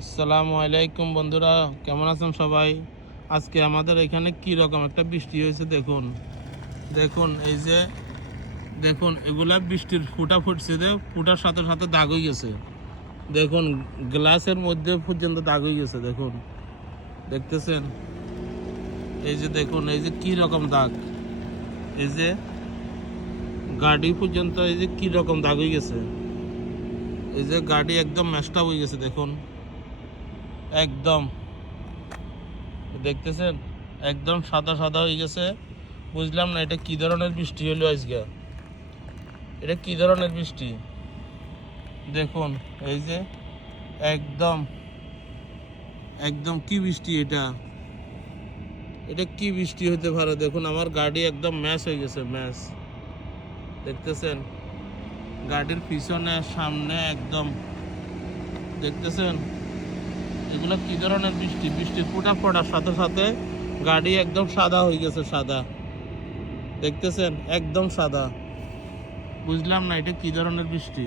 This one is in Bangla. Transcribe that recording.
আসসালামু আলাইকুম বন্ধুরা, কেমন আছেন সবাই? আজকে আমাদের এখানে কি রকম একটা বৃষ্টি হয়েছে দেখুন। দেখুন এই যে দেখুন এগুলা বৃষ্টির ফুটা ফুটছে, ফুটার সাথে সাথে দাগ হয়ে গেছে। দেখুন গ্লাসের মধ্যে পর্যন্ত দাগ হয়ে গেছে। দেখুন, দেখতেছেন? এই যে দেখুন এই যে কি রকম দাগ, এই যে গাড়ি পর্যন্ত এই যে কি রকম দাগ হয়ে গেছে। এই যে গাড়ি একদম ম্যাশটা হয়ে গেছে। দেখুন একদম, দেখতেছেন একদম সাদা সাদা হয়ে গেছে। বুঝলাম না এটা কি ধরনের বৃষ্টি হলো আজকে, এটা কি ধরনের বৃষ্টি। দেখুন এই যে একদম একদম কি বৃষ্টি, এটা এটা কি বৃষ্টি হতে পারে। দেখুন আমার গাড়ি একদম ম্যাশ হয়ে গেছে, ম্যাশ। দেখতেছেন গাড়ির পিছনে সামনে একদম, দেখতেছেন এগুলো কি ধরনের বৃষ্টি। বৃষ্টির ফোঁটা পড়ার সাথে সাথে গাড়ি একদম সাদা হয়ে গেছে, সাদা। দেখতেছেন একদম সাদা। বুঝলাম না এটা কি ধরনের বৃষ্টি।